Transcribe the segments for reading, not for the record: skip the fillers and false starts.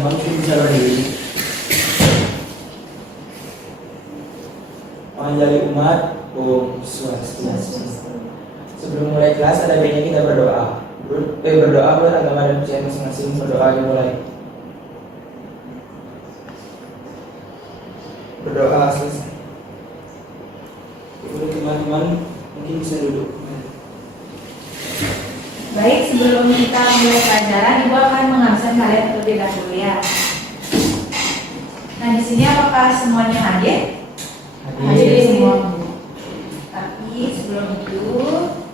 teman-teman mungkin bisa berdiri. Menjadi umat, Om Swastiastu. Sebelum mulai kelas ada baiknya kita berdoa. Berdoa buat agama dan percaya masing-masing. Berdoa dimulai. Berdoa selesai. Ibu teman-teman mungkin bisa duduk. Baik, sebelum kita mulai pelajaran, Ibu akan mengabsen kalian terlebih dahulu ya. Nah, di sini apakah semuanya hadir? Hadir semua. Tapi sebelum itu,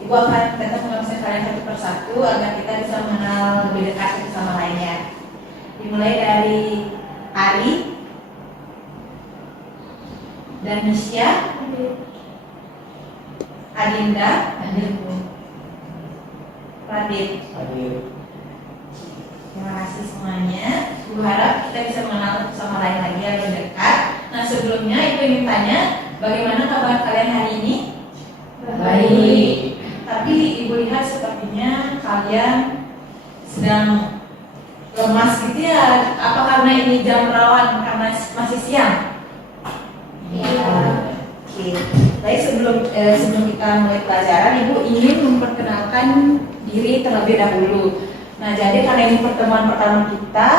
Ibu akan tetap mengabsen kalian satu persatu agar kita bisa mengenal lebih dekat satu sama lainnya. Dimulai dari Ari dan Nisya, Adinda, Radit. Terima kasih semuanya. Ibu harap kita bisa mengenal sama lain lagi lebih dekat. Nah, sebelumnya Ibu ingin tanya, bagaimana kabar kalian hari ini? Baik. Tapi Ibu lihat sepertinya kalian sedang lemas gitu ya. Apa karena ini jam rawan karena masih siang? Iya. Oke. Baik, sebelum kita mulai pelajaran, Ibu ingin memperkenalkan diri terlebih dahulu. Nah, jadi karena ini pertemuan pertama kita,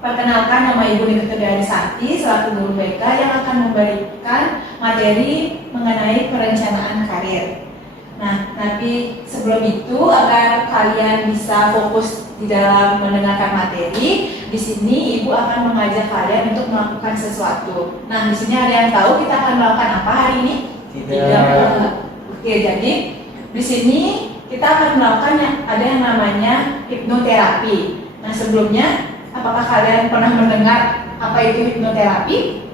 perkenalkan, nama Ibu Nitya Sakti selaku guru BK yang akan memberikan materi mengenai perencanaan karir. Nah, nanti sebelum itu agar kalian bisa fokus di dalam mendengarkan materi, di sini Ibu akan mengajak kalian untuk melakukan sesuatu. Nah, di sini ada yang tahu kita akan melakukan apa hari ini? Tidak. Oke, jadi di sini kita akan melakukan ada yang namanya hipnoterapi. Nah, sebelumnya apakah kalian pernah mendengar apa itu hipnoterapi?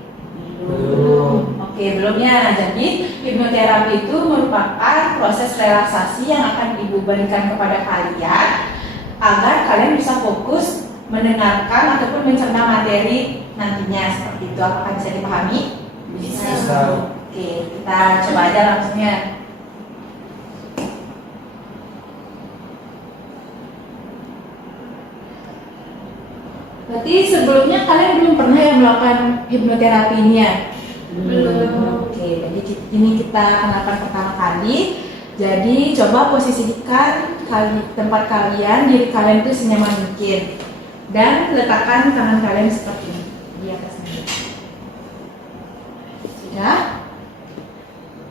Belum. Oke, belum ya. Jadi hipnoterapi itu merupakan proses relaksasi yang akan Ibu berikan kepada kalian agar kalian bisa fokus mendengarkan ataupun mencerna materi nantinya. Seperti itu, apakah bisa dipahami? Bisa. Oke, kita coba aja langsungnya. Berarti sebelumnya kalian belum pernah ya melakukan hipnoterapi ini ya? Belum. Oke, jadi ini kita kenalkan pertama kali. Jadi coba posisikan tempat kalian, diri kalian itu senyaman mungkin, dan letakkan tangan kalian seperti ini di atasnya. Sudah?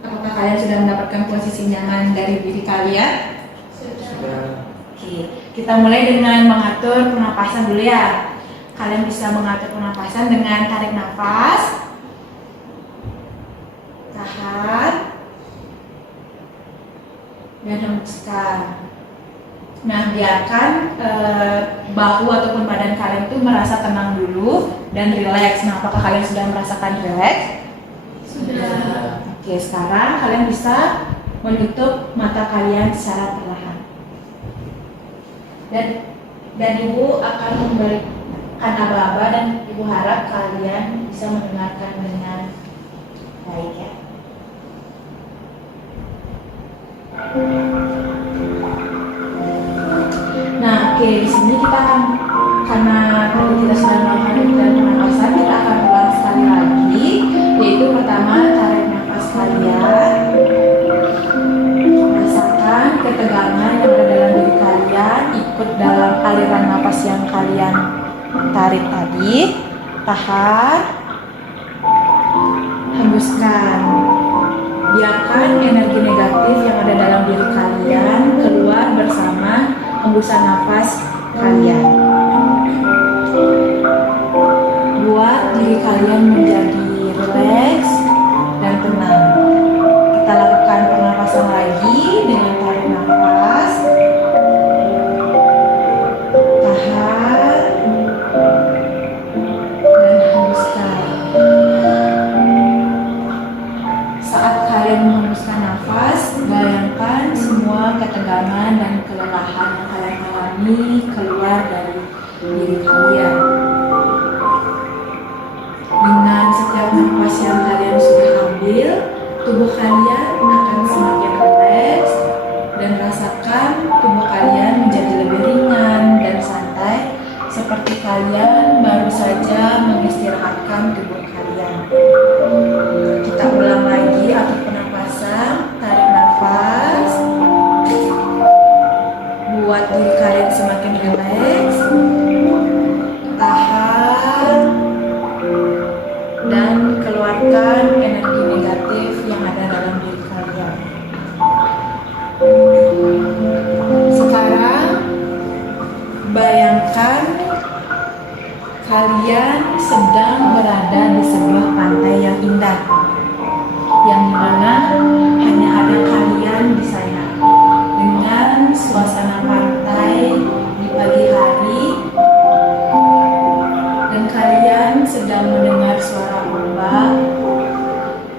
Apakah kalian sudah mendapatkan posisi nyaman dari diri kalian? Sudah. Oke, kita mulai dengan mengatur pernapasan dulu ya. Kalian bisa mengatur pernapasan dengan tarik nafas, tahan, dan hembuskan. Nah, biarkan bahu ataupun badan kalian itu merasa tenang dulu dan rileks. Nah, apakah kalian sudah merasakan rileks? Sudah. Oke, sekarang kalian bisa menutup mata kalian secara perlahan. Dan Ibu akan memberikan aba-aba dan Ibu harap kalian bisa mendengarkan dengan baik ya. Nah, oke, di sini kita akan, karena tadi kita sudah melakukan pernapasan, kita akan ulang sekali lagi, yaitu pertama tarik nafas kalian, rasakan ketegangan yang ada dalam diri kalian, ikut dalam aliran nafas yang kalian tarik tadi, tahan, hembuskan. Biarkan energi negatif yang ada dalam diri kalian keluar bersama hembusan nafas kalian. Buat diri kalian menjadi rileks dan tenang. Kita lakukan pernapasan lagi dengan tarik nafas, tahan, dan hembuskan. Saat kalian menghembuskan nafas, bayangkan semua ketegangan dan kelelahan yang kalian alami keluar dari diri kalian. Dengan setiap nafas yang kalian sudah ambil, tubuh kalian akan semakin rileks dan rasakan tubuh kalian menjadi lebih ringan dan santai seperti kalian baru saja mengistirahatkan tubuh kalian. Kita ulang lagi atur pernapasan, tarik nafas, buat diri kalian semakin rileks, tahan, dan keluarkan energi negatif yang ada dalam diri kalian. Sekarang bayangkan kalian sedang berada di sebuah pantai yang indah, yang dimana hanya ada kalian di sana, dengan suasana pantai di pagi hari, dan kalian sedang mendengar suara ombak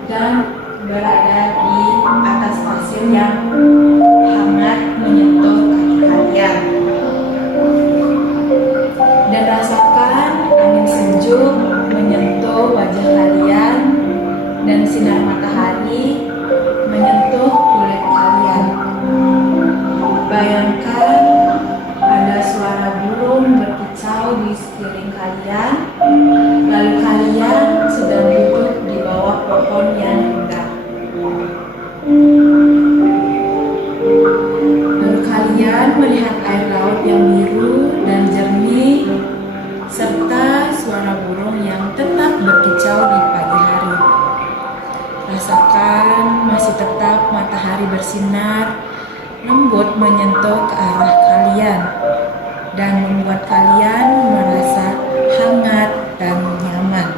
dan berada di atas pasir yang hangat menyentuh kaki kalian. Dan rasakan angin sejuk menyentuh wajah kalian dan sinar matahari menyentuh kulit kalian. Bayangkan ada suara burung berkicau di sekeliling kalian, lalu kalian sedang duduk di bawah pohon yang indah. Lalu kalian melihat air laut yang biru dan jernih, serta suara burung yang tetap berkicau di pagi hari. Rasakan masih tetap matahari bersinar lembut menyentuh ke arah kalian dan membuat kalian merasa hangat dan nyaman.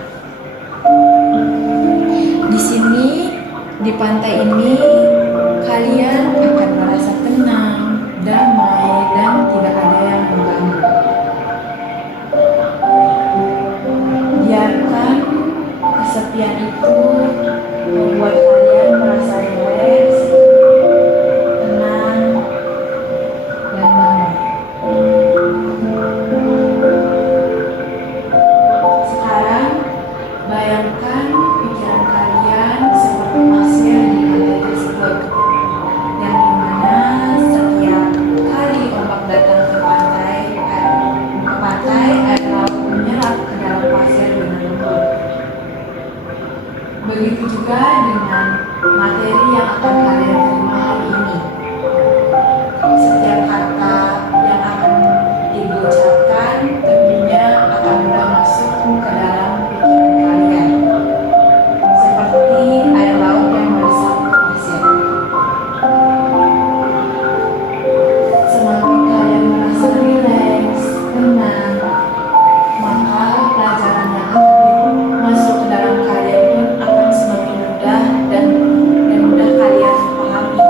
Di sini, di pantai ini, kalian akan merasa tenang, damai, dan tidak ada yang mengganggu. Biarkan kesepian itu membuat kalian merasa rileks, tenang, dan damai. Sekarang, bayangkan pikiran kalian seperti pasir di pantai tersebut, yang dimana setiap kali ombak datang ke pantai, air laut menyerap ke dalam pasir dengan lembut. Begitu juga dengan materi yang akan kalian terima hari ini. Setiap kata yang akan ibu ucapkan tentunya akan mudah masuk ke dalam pikiran kalian, seperti air laut yang meresap ke pasir. Semakin kalian merasa rileks, tenang, maka pelajaran yang akan masuk ke dalam kalian pun akan semakin mudah dan mudah kalian pahami.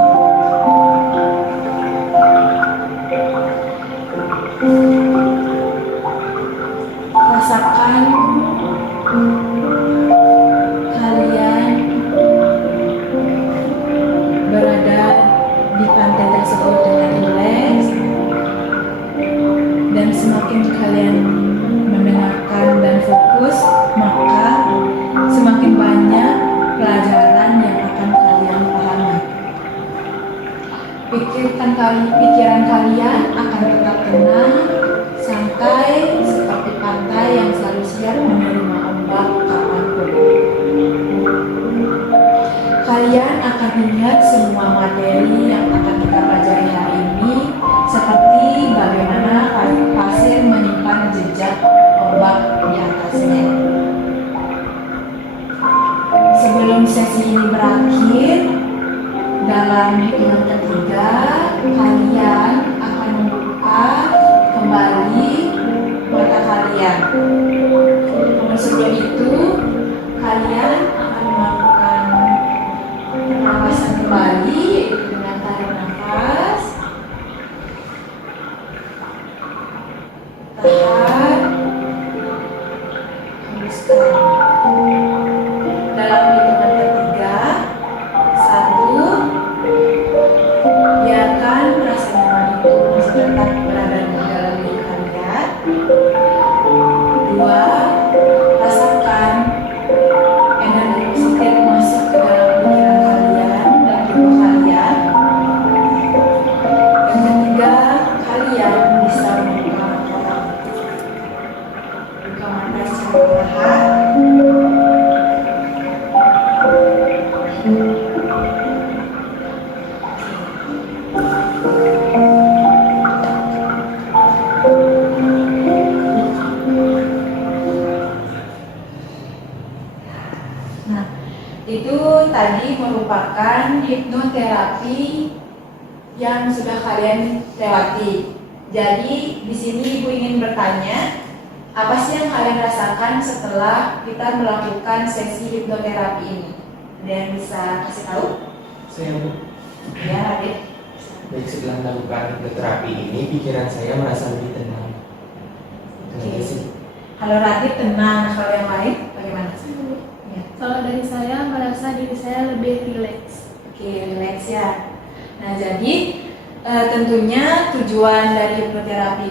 Rasakan kalian berada di pantai tersebut dengan rileks, dan semakin kalian mendengarkan dan fokus, maka semakin banyak pelajaran yang akan kalian pahami. Pikiran kalian akan tetap tenang, santai, seperti pantai yang selalu siap menerima ombak kapanpun. Kalian akan ingat semua materi yang akan kita pelajari hari ini, seperti bagaimana pasir menyimpan jejak ombak di atasnya. Sebelum sesi ini berakhir, dalam hitungan ketiga, kalian akan membuka kembali mata kalian. Namun sebelum itu, kalian akan melakukan pernapasan kembali, yaitu dengan tarik nafas, tahan, hembuskan. Dalam hitungan ketiga, 1, biarkan merupakan hipnoterapi yang sudah kalian lewati. Jadi di sini Ibu ingin bertanya, apa sih yang kalian rasakan setelah kita melakukan sesi hipnoterapi ini? Ada yang bisa kasih tahu? Saya Bu, Ya, Radit. baik setelah melakukan hipnoterapi ini, pikiran saya merasa lebih tenang. Itu aja sih. Kalau Radit tenang, kalau yang lain bagaimana? Ya. Kalau dari saya merasa diri saya lebih rileks. Oke, relax ya. Nah, jadi tentunya tujuan dari hipnoterapi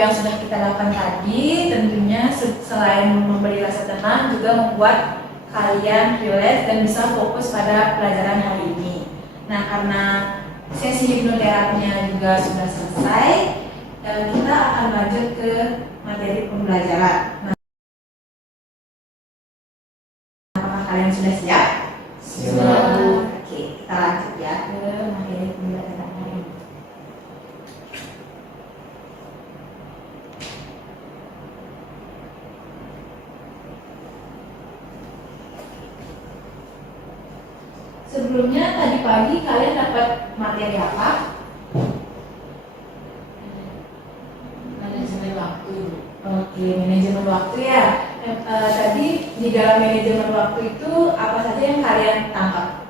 yang sudah kita lakukan tadi, tentunya selain memberi rasa tenang, juga membuat kalian relax dan bisa fokus pada pelajaran hari ini. Nah, karena sesi hipnoterapinya juga sudah selesai, kita akan lanjut ke materi pembelajaran. Nah, apakah kalian sudah siap? Siap. Oke, kita lanjut ya ke materi pembelajaran hari ini. Sebelumnya tadi pagi kalian dapat materi apa? Manajemen waktu. Oke, manajemen waktu ya. Tadi di dalam manajemen waktu itu apa saja yang kalian tangkap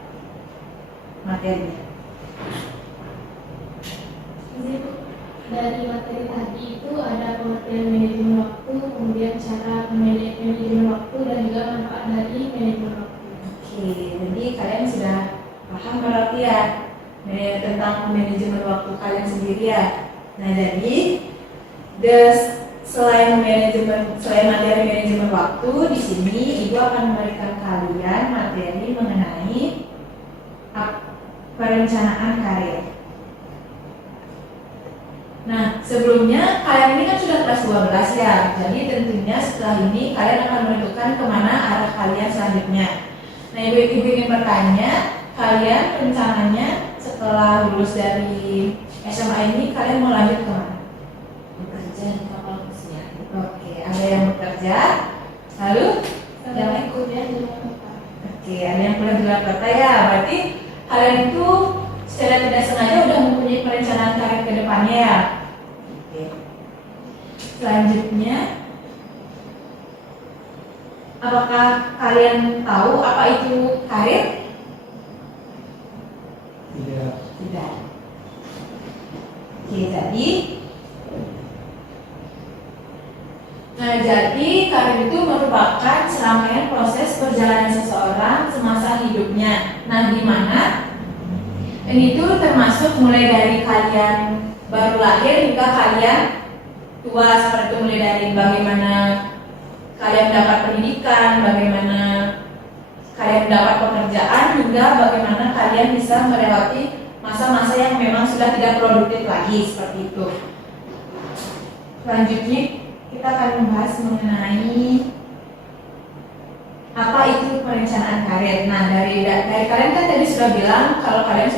materinya? Jadi dari materi tadi itu ada pengertian manajemen waktu, kemudian cara manajemen waktu dan juga manfaat dari manajemen waktu. Oke, jadi kalian sudah paham berarti ya tentang manajemen waktu kalian sendiri ya. Nah, jadi selain materi manajemen waktu, di sini Ibu akan memberikan kalian materi mengenai perencanaan karir. Nah, sebelumnya kalian ini kan sudah kelas 12 ya. Jadi tentunya setelah ini kalian akan menentukan kemana arah kalian selanjutnya. Nah, Ibu ingin bertanya, kalian rencananya setelah lulus dari SMA ini kalian mau lanjut kemana? Bekerja di kapal pesiar. Oke, ada yang bekerja, lalu yang lain? Kuliah di luar kota. Oke, ada yang kuliah di luar kota ya. Berarti kalian itu secara tidak sengaja udah mempunyai perencanaan karir ke depannya ya. Oke. Selanjutnya, apakah kalian tahu apa itu karir? Tidak. Tidak. Oke, jadi karir itu merupakan serangkaian proses perjalanan seseorang semasa hidupnya. Nah, di mana ini tuh termasuk mulai dari kalian baru lahir hingga kalian tua, seperti itu mulai dari bagaimana kalian mendapat pendidikan, bagaimana kalian mendapat pekerjaan, juga bagaimana kalian bisa melewati masa-masa yang memang sudah tidak produktif lagi, seperti itu. Selanjutnya kita akan membahas mengenai apa itu perencanaan karir. Nah, dari kalian kan tadi sudah bilang kalau kalian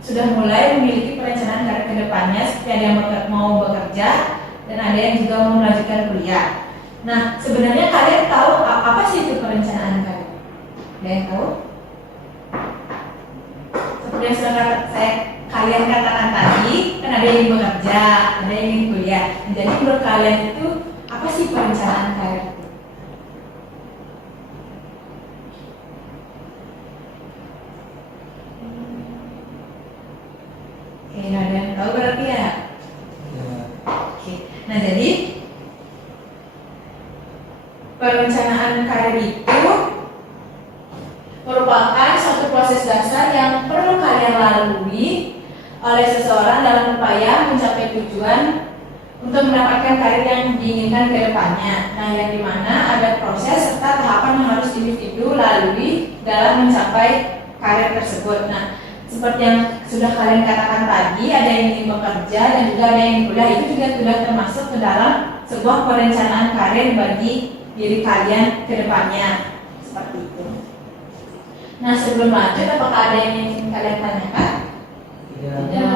sudah mulai memiliki perencanaan karir ke depannya, seperti ada yang mau bekerja dan ada yang juga mau melanjutkan kuliah. Nah, sebenarnya kalian tahu apa sih itu perencanaan karir? Ada yang tahu? Seperti yang sudah kalian katakan tadi, kan ada yang ingin bekerja, ada yang ingin kuliah. Jadi menurut kalian itu apa sih perencanaan karir itu? Oke, nggak ada yang tahu berarti ya? Ya. Oke, nah jadi perencanaan karir itu merupakan suatu proses dasar yang perlu kalian lalui oleh seseorang dalam upaya mencapai tujuan untuk mendapatkan karir yang diinginkan ke depannya. Nah, yang dimana ada proses serta tahapan yang harus individu lalui dalam mencapai karir tersebut. Nah, seperti yang sudah kalian katakan tadi, ada yang ingin bekerja dan juga ada yang ingin kuliah, itu juga sudah termasuk ke dalam sebuah perencanaan karir bagi diri kalian ke depannya. Seperti itu. Nah, sebelum lanjut, apakah ada yang ingin kalian tanyakan? Tidak. Ya.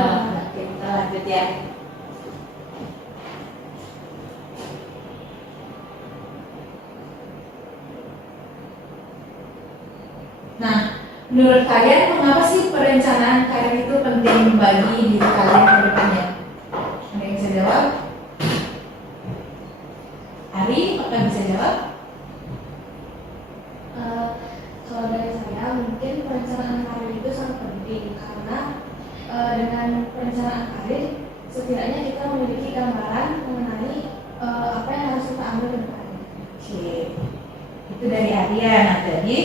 Oke, kita lanjut ya. Nah, Menurut kalian, mengapa sih perencanaan karir itu penting bagi diri kalian ke depannya? Ada yang bisa jawab? Ari, apakah bisa jawab? Kalau dari saya, mungkin perencanaan karir itu sangat penting karena dengan perencanaan karir, setidaknya kita memiliki gambaran mengenai apa yang harus kita ambil ke depannya. Oke, itu dari Arya. Nah, jadi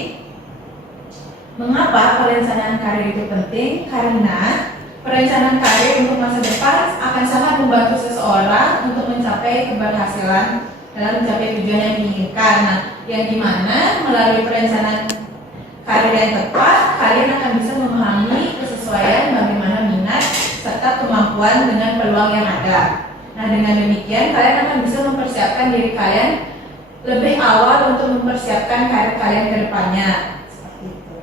mengapa perencanaan karir itu penting? Karena perencanaan karir untuk masa depan akan sangat membantu seseorang untuk mencapai keberhasilan dalam mencapai tujuan yang diinginkan. Nah, yang dimana melalui perencanaan karir yang tepat, kalian akan bisa memahami kesesuaian bagaimana minat serta kemampuan dengan peluang yang ada. Nah, dengan demikian kalian akan bisa mempersiapkan diri kalian lebih awal untuk mempersiapkan karir kalian ke depannya. Seperti itu.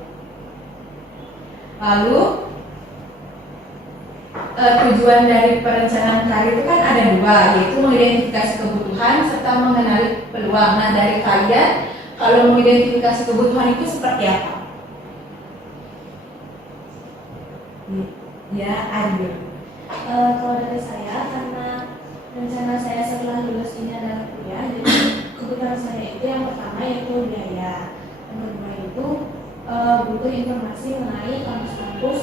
Lalu tujuan dari perencanaan karir itu kan ada dua, yaitu mengidentifikasi kebutuhan serta mengenali peluang. Nah, dari kalian kalau mengidentifikasi kebutuhan itu seperti apa? Ya, Aryo. Kalau dari saya, karena rencana saya setelah lulus ini adalah kuliah, jadi kebutuhan saya itu yang pertama yaitu biaya, yang kedua itu butuh informasi mengenai kampus-kampus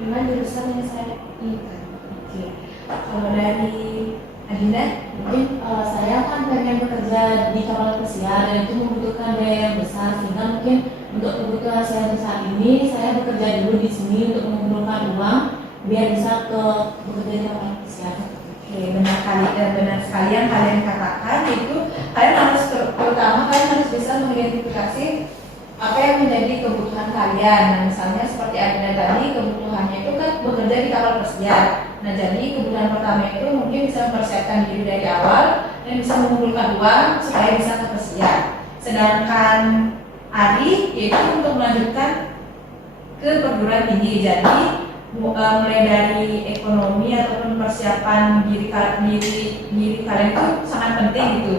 dengan jurusan yang saya inginkan. Oke. Kalau dari Adinda, Mungkin saya kan pengen bekerja di kapal pesiar dan itu membutuhkan biaya yang besar, sehingga mungkin untuk kebutuhan saya untuk saat ini saya bekerja dulu di sini untuk mengumpulkan uang biar bisa bekerja di kapal pesiar. oke, benar sekali yang kalian katakan itu. Kalian harus terutama kalian harus bisa mengidentifikasi apa yang menjadi kebutuhan kalian. Nah, misalnya seperti Adinda tadi, kebutuhannya itu kan bekerja di kapal pesiar. Nah, jadi kebutuhan pertama itu mungkin bisa mempersiapkan diri dari awal dan bisa mengumpulkan uang supaya bisa ke pesiar. Sedangkan Ari yaitu untuk melanjutkan ke perguruan tinggi. Jadi mulai dari ekonomi ataupun persiapan diri kalian itu sangat penting gitu.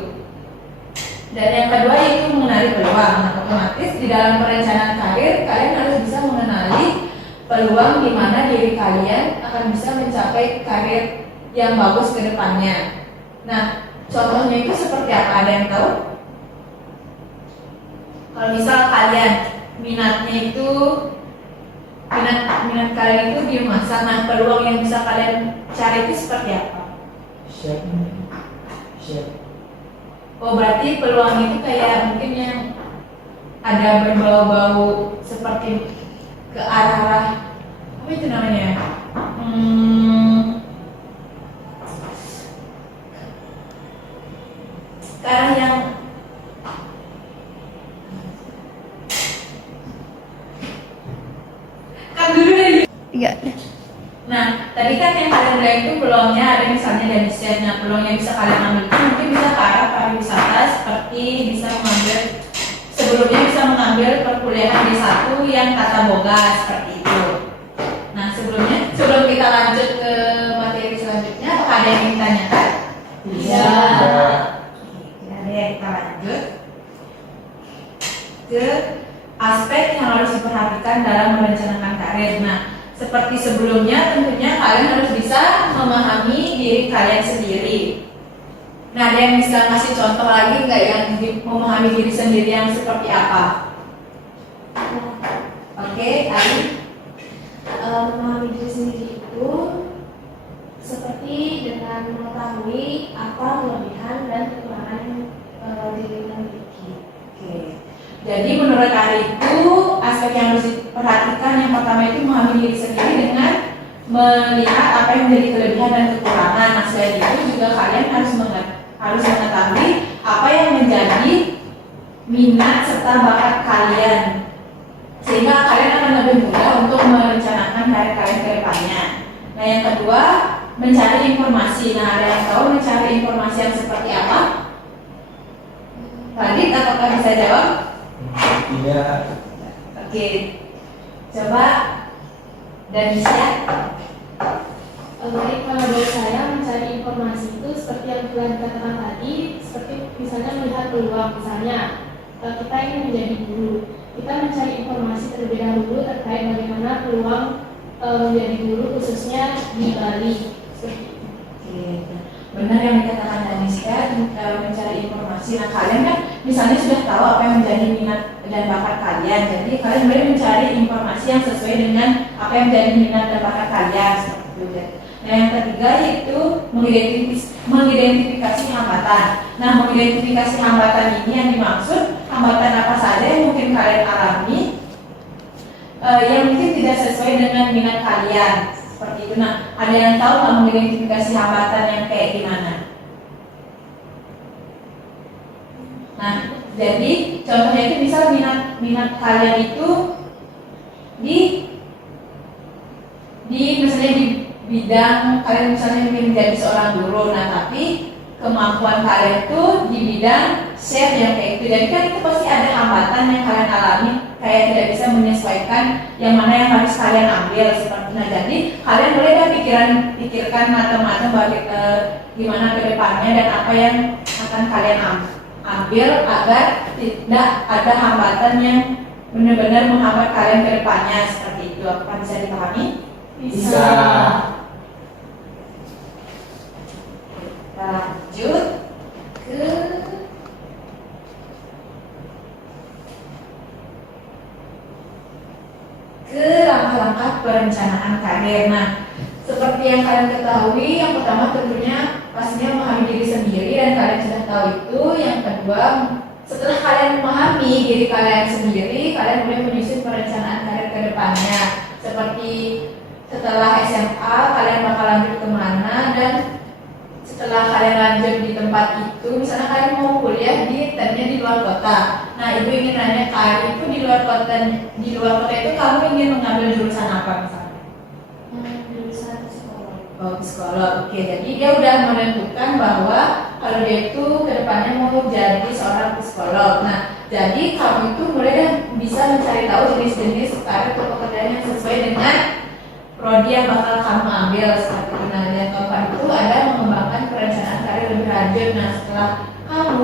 Dan yang kedua yaitu mengenali peluang. Nah, otomatis di dalam perencanaan karir kalian harus bisa mengenali peluang di mana diri kalian akan bisa mencapai karir yang bagus ke depannya. Nah, contohnya itu seperti apa? Ada yang tahu? Kalau misal kalian minat kalian itu di memasak, nah peluang yang bisa kalian cari itu seperti apa? Chef. Oh, berarti peluang itu kayak mungkin yang ada berbau-bau seperti ke arah apa itu namanya? Ke arah yang kan dulu deh. Iya. Nah, tadi kan yang kalian bilang itu peluangnya ada misalnya dari chef. Nah, peluang yang bisa kalian ambil itu mungkin bisa ke arah pariwisata, seperti bisa mengambil sebelumnya bisa mengambil perkuliahan D1 yang tata boga seperti itu. Nah, sebelum kita lanjut ke materi selanjutnya, apakah ada yang ingin ditanyakan? Bisa. Oke, ada yang kita lanjut ke aspek yang harus diperhatikan dalam merencanakan karir. Nah, seperti sebelumnya, tentunya kalian harus bisa memahami diri kalian sendiri. Nah, ada yang bisa ngasih contoh lagi nggak yang memahami diri sendiri yang seperti apa? Oke, Ali. Memahami diri sendiri itu seperti dengan mengetahui apa kelebihan dan kekurangan diri kita miliki. Oke. Jadi menurut Ali itu aspek yang harus diperhatikan yang pertama itu memahami diri sendiri dengan melihat apa yang menjadi kelebihan dan kekurangan. Nah, selain itu juga kalian harus mengetahui apa yang menjadi minat serta bakat kalian, sehingga kalian akan lebih mudah untuk merencanakan karir kalian ke depannya. Nah, yang kedua, mencari informasi. Nah, ada yang tahu mencari informasi yang seperti apa? Radit, apakah bisa jawab? Tidak. Oke, coba dan bisa. Baik, kalau dari saya mencari informasi itu seperti yang telah dikatakan tadi, seperti misalnya melihat peluang, misalnya kita ingin menjadi guru. kita mencari informasi terlebih dahulu terkait bagaimana peluang menjadi guru khususnya di Bali. Seperti itu. Oke, benar yang dikatakan Daniska, mencari informasi. Nah, kalian kan misalnya sudah tahu apa yang menjadi minat dan bakat kalian, jadi kalian boleh mencari informasi yang sesuai dengan apa yang menjadi minat dan bakat kalian seperti itu. Nah, yang ketiga yaitu mengidentifikasi hambatan. Nah, mengidentifikasi hambatan ini yang dimaksud hambatan apa saja yang mungkin kalian alami, yang mungkin tidak sesuai dengan minat kalian seperti itu. Nah, ada yang tahu nggak mengidentifikasi hambatan yang kayak gimana? Nah, jadi contohnya itu misal minat kalian itu di misalnya di bidang kalian misalnya ingin menjadi seorang guru, nah tapi kemampuan kalian itu di bidang chef yang kayak itu. Jadi kan itu pasti ada hambatan yang kalian alami, kayak tidak bisa menyesuaikan yang mana yang harus kalian ambil seperti itu. Nah, jadi kalian boleh pikirkan macam-macam gimana ke depannya dan apa yang akan kalian ambil agar tidak ada hambatan yang benar-benar menghambat kalian ke depannya seperti itu. Apakah bisa dipahami? Bisa. Kita lanjut ke langkah-langkah perencanaan karir. Nah, seperti yang kalian ketahui, yang pertama tentunya pastinya memahami diri sendiri dan kalian sudah tahu itu. Yang kedua, setelah kalian memahami diri kalian sendiri, kalian mulai menyusun perencanaan karir ke depannya. Seperti setelah SMA kalian bakal lanjut kemana, dan setelah kalian lanjut di tempat itu, misalnya kalian mau kuliah di luar kota. Nah, ibu ingin nanya, kalian itu di luar kota itu kamu ingin mengambil jurusan apa misalnya? Jurusan psikolog. Oh, psikolog. Oke, jadi dia udah menentukan bahwa kalau dia itu kedepannya mau jadi seorang psikolog. Nah, jadi kamu itu mulai dan bisa mencari tahu jenis-jenis karir atau pekerjaan yang sesuai dengan prodi yang bakal kamu ambil seperti itu. Nah, yang keempat itu ada mengembangkan perencanaan karir lebih lanjut. Nah, setelah kamu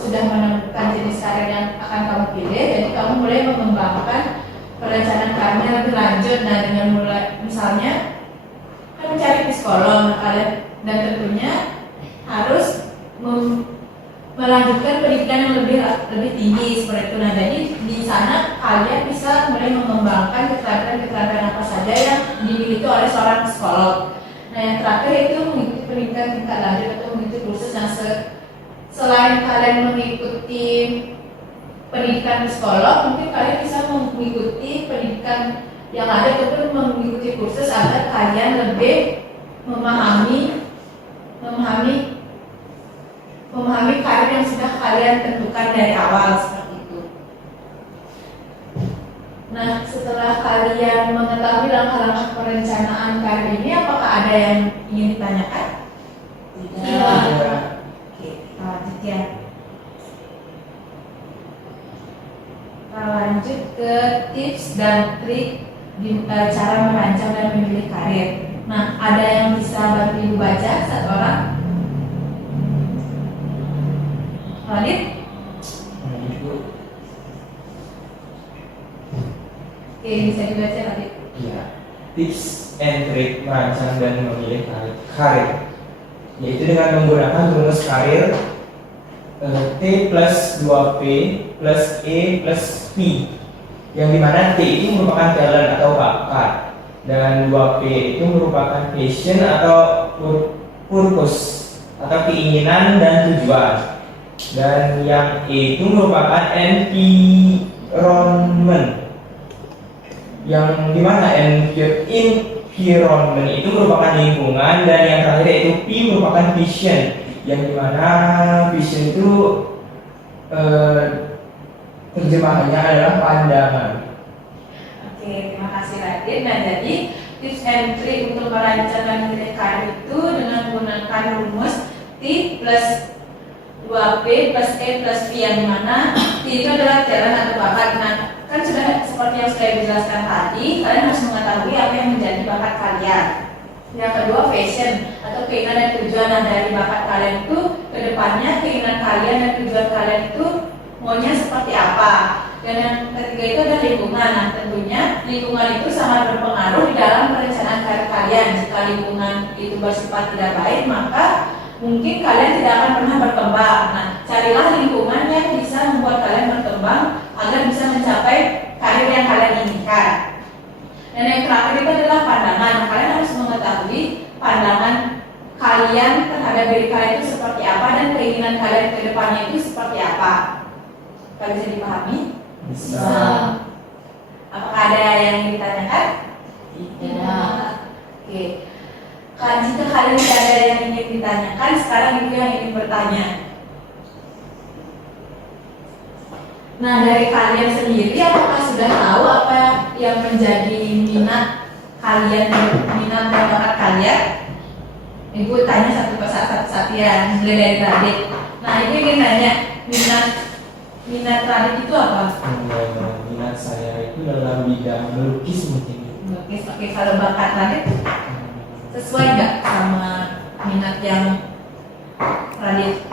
sudah menemukan jenis karir yang akan kamu pilih, jadi kamu mulai mengembangkan perencanaan karirnya lebih lanjut. Nah, dengan mulai misalnya kan mencari psikolog, nah, kalian dan tentunya harus melanjutkan pendidikan yang lebih tinggi seperti itu. Nah, jadi di sana kalian bisa mulai mengembangkan keterampilan apa saja yang dimiliki oleh seorang psikolog. Nah, yang terakhir itu mengikuti pendidikan tingkat lanjut atau mengikuti kursus yang selain kalian mengikuti pendidikan psikolog, mungkin kalian bisa mengikuti pendidikan yang ada ataupun mengikuti kursus agar kalian lebih memahami karir yang sudah kalian tentukan dari awal seperti itu. Nah, setelah kalian mengetahui langkah-langkah perencanaan karir ini, apakah ada yang ingin ditanyakan? Tidak. Oke, kita lanjut ya. Kita lanjut ke tips dan trik cara merancang dan memilih karir. Nah, ada yang bisa bantu ibu baca satu orang? Lanjut. Oke, bisa dibaca tadi. Iya. Tips and trick merancang dan memilih karir, yaitu dengan menggunakan rumus karir T plus 2P plus E plus P, yang dimana T itu merupakan talent atau bakat dan 2P itu merupakan passion atau purpose atau keinginan dan tujuan, dan yang E itu merupakan environment, yang dimana environment itu merupakan lingkungan, dan yang terakhir yaitu P merupakan vision, yang dimana vision itu terjemahannya adalah pandangan. Oke, terima kasih Radit. Nah, jadi tips and trick untuk merancang dan memilih karir itu dengan menggunakan rumus T plus 2P plus E plus P, yang dimana T itu adalah talent atau bakat. Nah, kan sudah seperti yang sudah dijelaskan tadi, kalian harus mengetahui apa yang menjadi bakat kalian. Yang kedua, passion atau keinginan dan tujuan. Nah, dari bakat kalian itu kedepannya keinginan kalian dan tujuan kalian itu maunya seperti apa. Dan yang ketiga itu ada lingkungan. Nah, tentunya lingkungan itu sangat berpengaruh di dalam perencanaan karir kalian. Jika lingkungan itu bersifat tidak baik, maka mungkin kalian tidak akan pernah berkembang. Nah, carilah lingkungan yang bisa membuat kalian berkembang agar bisa mencapai karir yang kalian inginkan. Dan yang terakhir itu adalah pandangan. Kalian harus mengetahui pandangan kalian terhadap diri kalian itu seperti apa dan keinginan kalian ke depannya itu seperti apa. Kalian bisa dipahami? Bisa. Apakah ada yang ditanyakan? Tidak. Oke. Jika kalian tidak ada yang ingin ditanyakan, sekarang itu yang ingin bertanya. Nah, dari kalian sendiri, apakah sudah tahu apa yang menjadi minat kalian, minat dan bakat kalian? Ibu tanya satu persatu ya, mulai dari Radit. Nah, ibu ingin nanya, minat Radit itu apa? Minat saya itu dalam bidang melukis mungkin. Melukis. Oke, kalau bakat Radit sesuai nggak sama minat yang Radit?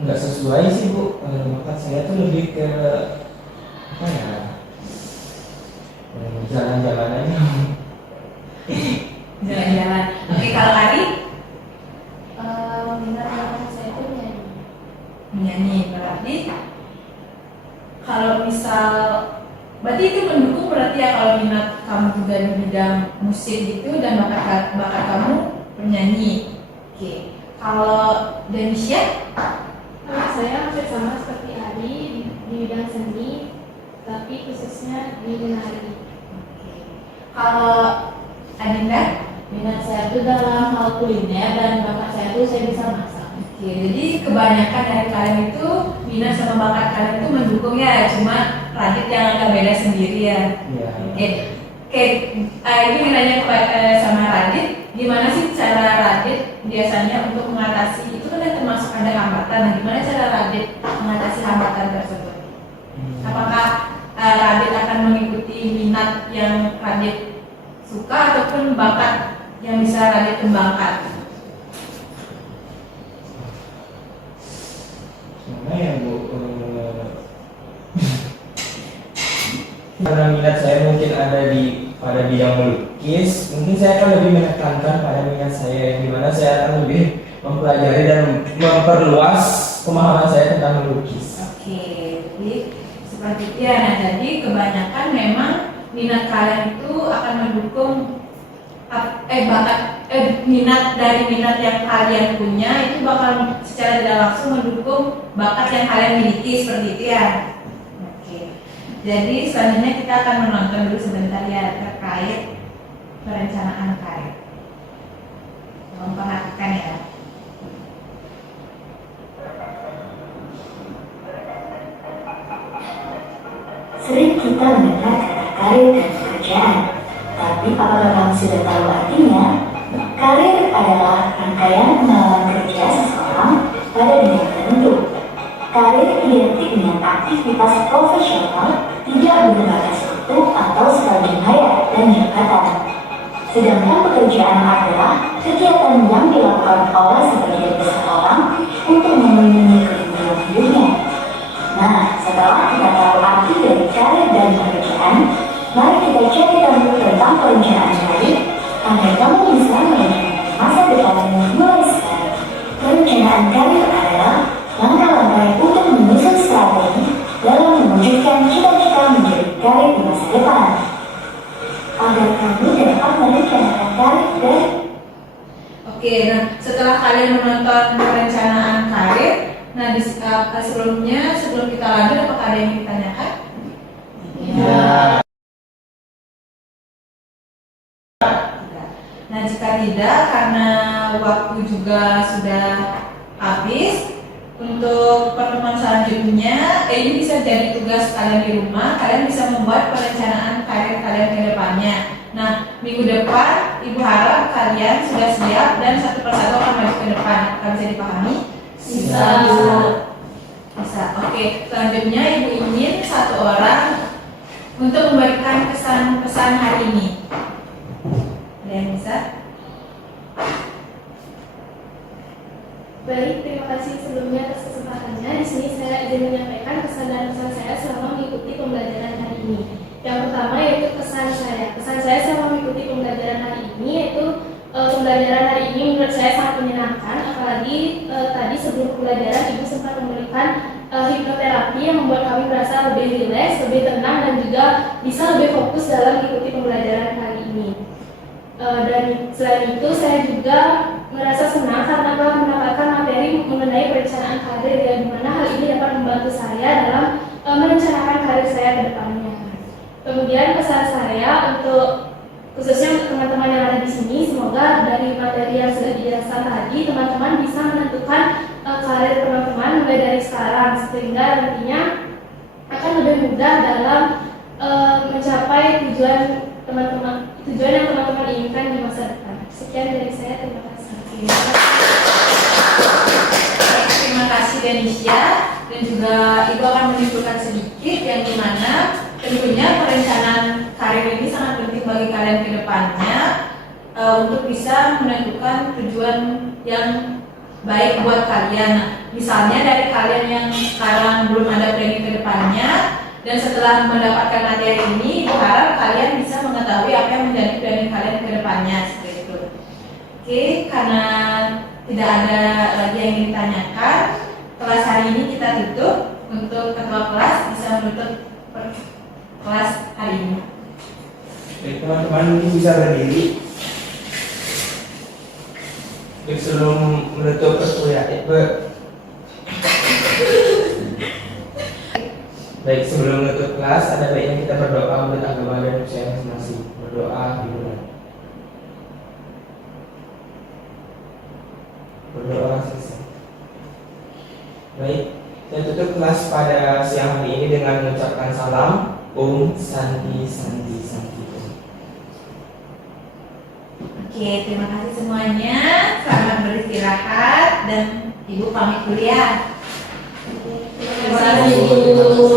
Nggak sesuai sih Bu, bakat saya tuh lebih ke apa ya, jalan-jalan aja. Jalan-jalan. Oke, kalau Ari? Minat bakat saya itu nyanyi. Menyanyi. Berarti kalau misal, berarti itu mendukung berarti ya kalau minat kamu juga di bidang musik gitu dan bakat kamu penyanyi. Oke. Kalau Denisha? Saya hampir sama seperti Ari di bidang seni, tapi khususnya di menari. Oke. Kalau Adinda? Minat saya itu dalam hal kuliner dan bakat saya itu saya bisa masak. Oke, jadi kebanyakan dari kalian itu minat sama bakat kalian itu mendukung ya, cuma Radit yang agak beda sendiri ya. Iya. Oke, ini nanya sama Radit, gimana sih cara Radit biasanya untuk mengatasi itu kan termasuk ada hambatan. Nah, gimana cara Radit mengatasi hambatan tersebut? Apakah Radit akan mengikuti minat yang Radit suka ataupun bakat yang bisa Radit kembangkan? Gimana ya Bu? Karena minat saya mungkin ada pada bidang melukis, mungkin saya akan lebih menekankan pada minat saya yang dimana saya akan lebih mempelajari dan memperluas pemahaman saya tentang melukis. Oke, jadi seperti itu ya. Nah, jadi kebanyakan memang minat kalian itu akan mendukung minat dari minat yang kalian punya itu bakal secara tidak langsung mendukung bakat yang kalian miliki seperti itu ya. Oke. Jadi selanjutnya kita akan menonton dulu sebentar ya terkait perencanaan karir. Tolong perhatikan ya. Sering kita mendengar kata karir dan pekerjaan, tapi apakah kamu sudah tahu artinya? Karir adalah rangkaian pengalaman kerja seseorang pada bidang tertentu. Karir identik dengan aktivitas profesional, tidak berbagai waktu atau skala jenayah dan jabatan. Sedangkan pekerjaan adalah kegiatan yang dilakukan oleh sebagian besar orang untuk memenuhi kebutuhan hidupnya. Nah, setelah kita tahu arti dari karir dan pekerjaan, mari kita cari tahu tentang perencanaan karir agar kamu bisa merencanakan masa depanmu mulai sekarang. Perencanaan karir adalah langkah-langkah untuk menyusun strategi dalam mewujudkan cita-cita menjadi karir di masa depan. Agar kamu dapat merencanakan karir dan Oke, nah setelah kalian menonton perencanaan karir, nah sebelum kita lanjut, apakah ada yang ditanyakan? Ya. Nah, jika tidak, karena waktu juga sudah habis, untuk pertemuan selanjutnya, ini bisa jadi tugas kalian di rumah. Kalian bisa membuat perencanaan karir kalian ke depannya. Nah, minggu depan, Ibu harap kalian sudah siap dan satu persatu akan maju ke depan. Apakah bisa dipahami? Bisa. Bisa. Oke, selanjutnya Ibu ingin satu orang untuk memberikan pesan-pesan hari ini. Ada yang bisa? Baik, terima kasih sebelumnya atas kesempatannya. Di sini saya izin menyampaikan kesan dan pesan saya selama mengikuti pembelajaran hari ini. Yang pertama yaitu kesan saya. Kesan saya selama mengikuti pembelajaran hari ini yaitu pembelajaran hari ini menurut saya sangat menyenangkan. Apalagi tadi sebelum pembelajaran Ibu sempat memberikan hipnoterapi yang membuat kami merasa lebih rileks, lebih tenang dan juga bisa lebih fokus dalam mengikuti pembelajaran hari ini. Dan selain itu saya juga merasa senang karena telah mendapatkan materi mengenai perencanaan karir ya, di mana hal ini dapat membantu saya dalam merencanakan karir saya ke depannya. Kemudian pesan saya untuk khususnya untuk teman-teman yang ada di sini, semoga dari materi yang sudah dijelaskan tadi teman-teman bisa menentukan karir teman-teman mulai dari sekarang sehingga nantinya akan lebih mudah dalam mencapai tujuan yang teman-teman inginkan di masa depan. Sekian dari saya, terima kasih. Terima kasih Denisha, dan juga Ibu akan menyimpulkan sedikit yang dimana tentunya perencanaan karir ini sangat penting bagi kalian ke depannya untuk bisa menentukan tujuan yang baik buat kalian. Nah, misalnya dari kalian yang sekarang belum ada planning ke depannya, dan setelah mendapatkan materi ini, berharap kalian bisa mengetahui apa yang menjadi planning kalian ke depannya seperti itu. Oke, karena tidak ada lagi yang ingin ditanyakan, kelas hari ini kita tutup. Untuk ketua kelas bisa menutup kelas hari ini. Baik, teman-teman ini bisa berdiri. Baik, sebelum menutup perkuliahan, baik, sebelum menutup kelas, ada baiknya kita berdoa untuk agama dan usia masing-masing. Berdoa, dimulai. Berdoa selesai. Baik, saya tutup kelas pada siang hari ini dengan mengucapkan salam Om Santi Santi Santi Om. Oke, terima kasih semuanya. Selamat beristirahat dan Ibu pamit kuliah. Terima kasih.